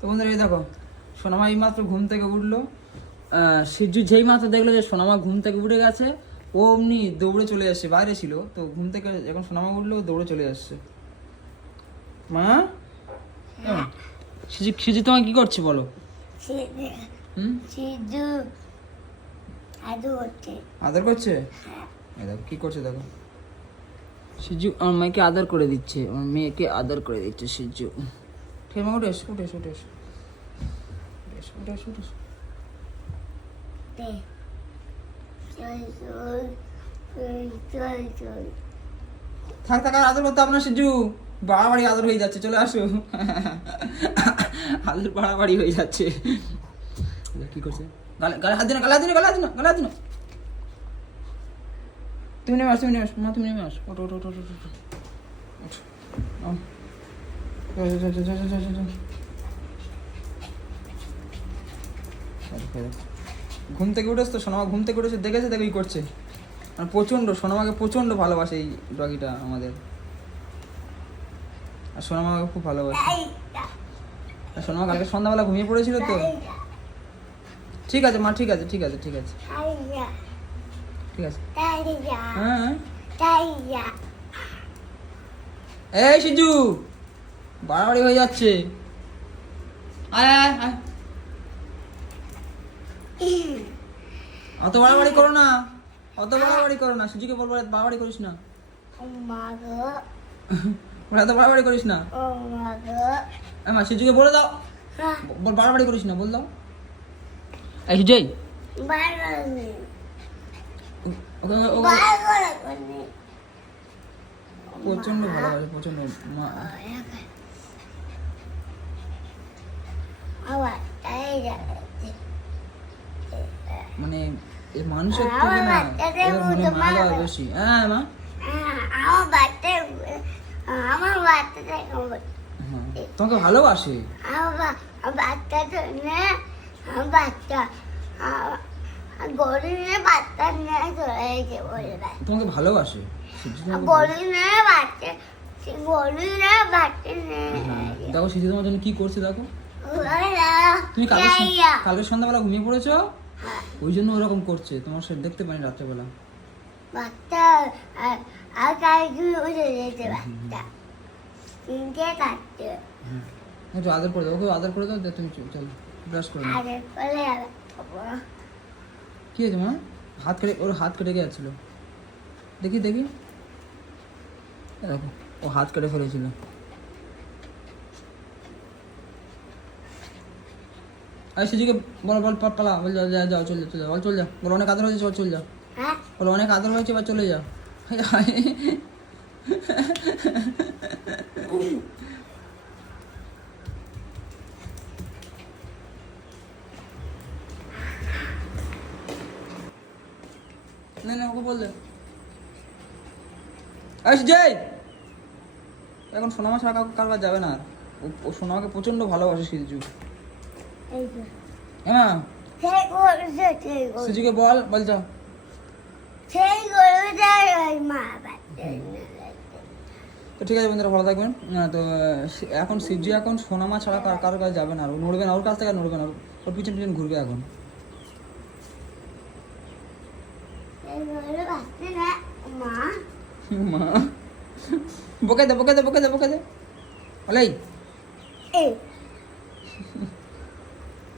তো বন্ধুরা এই দেখো, সোনামা এই মাত্র ঘুম থেকে উঠলো। সিজু যেই মাত্র দেখলো যে সোনামা ঘুম থেকে উঠে গেছে, ও অমনি দৌড়ে চলে আসছে। বাইরে ছিল তো, ঘুম থেকে যখন সোনামা উঠলো ও দৌড়ে চলে আসছে। মা সিজু, সিজু তোমায় কি করছে বলো? সিজু আদর করছে। আদর করছে? এই দেখো কি করছে দেখো। সিজু আমার মেয়েকে আদর করে দিচ্ছে, আমার মেয়েকে আদর করে দিচ্ছে সিজু। ঠিক মা, উঠে এসো উঠে এসো উঠে এসো উঠে এসো উঠে এসো। থাক থাক, আর আদর করতে আপনার সিজু, বাড়াবাড়ি আদর হয়ে যাচ্ছে, চলে আসো। আদর বাড়াবাড়ি হয়ে যাচ্ছে। কি করছে? গালে গালে হাত দিন, গালে হাত দিন, গালে হাত দিন, গালে হাত দিন। তুমি নেমে আসো, তুমি নেমে আসো মা, তুমি নেমে আসো। ওঠো ওঠো ওঠো ওঠো ওঠো। ঘুম থেকে উঠেছ তো, সোনামা ঘুম থেকে উঠেছে, দেখেছে দেখো কি করছে। মানে প্রচণ্ড, সোনামাকে প্রচণ্ড ভালোবাসে এই ডগিটা আমাদের। আর সোনামা আমাকে খুব ভালোবাসে। আর সোনামা কালকে সন্ধ্যাবেলা ঘুমিয়ে পড়েছিল তো। ঠিক আছে মা, ঠিক আছে ঠিক আছে ঠিক আছে ঠিক আছে। হ্যাঁ এই সিজু, বাড়াবাড়ি হয়ে যাচ্ছে। আয় আয় আয়, অত বাড়াবাড়ি করো না, অত বাড়াবাড়ি করো না। সিজুকে বলবো বাড়াবাড়ি করিস না, ওরা এত বাড়াবাড়ি করিস না। মা সিজুকে বলে দাও, বল বাড়াবাড়ি করিস না, বল দাও। এই সিজুই প্রচন্ড ভালোবাসে, প্রচন্ড। মানে এই মানুষের থেকে না এদের মনে মায়া দেওয়া বেশি। হ্যাঁ মা, তোমাকে ভালোবাসে। তোমাকে ভালোবাসে, দেখো সিজু তোমার জন্য কি করছে দেখো। তুমি কালকে সন্ধ্যাবেলা ঘুমিয়ে পড়েছো, ওই জন্য ওরকম করছে। তোমার সাথে দেখতে পারি রাত্রেবেলা। একটু আদর করে দাও, ওকে আদর করে দাও। তুমি চল ব্রাশ করে নাও। কি হয়েছে মা? হাত কেটে, ওর হাত কেটে গেছিল। দেখি দেখি, দেখো ও হাত কেটে ফেলেছিল। আর সিজুকে বল বল পালা, বল যাও যাও যাও, চলে যাও, বল চলে যাও, বল অনেক আদর হয়েছে, চল যাও, বল অনেক আদর হয়েছে, এবার চলে যাও। না না, ওকে বললে জয় এখন সোনামা ছাড়া কাউকে কারবার যাবে না। ও সোনামাকে প্রচন্ড ভালোবাসে সিজু। হ্যাঁ সিজুকে বল, বল যাও। তো ঠিক আছে বন্ধুরা, ভালো থাকবেন। তো এখন সিজু এখন সোনামা ছাড়া কারোর কাছে যাবে না, আর নড়বে না, ওর কাছ থেকে নড়বে না, ওর পিছন পিছন ঘুরবে এখন। মা বকে দে বকে দে বকে দে বকে দে, বলেই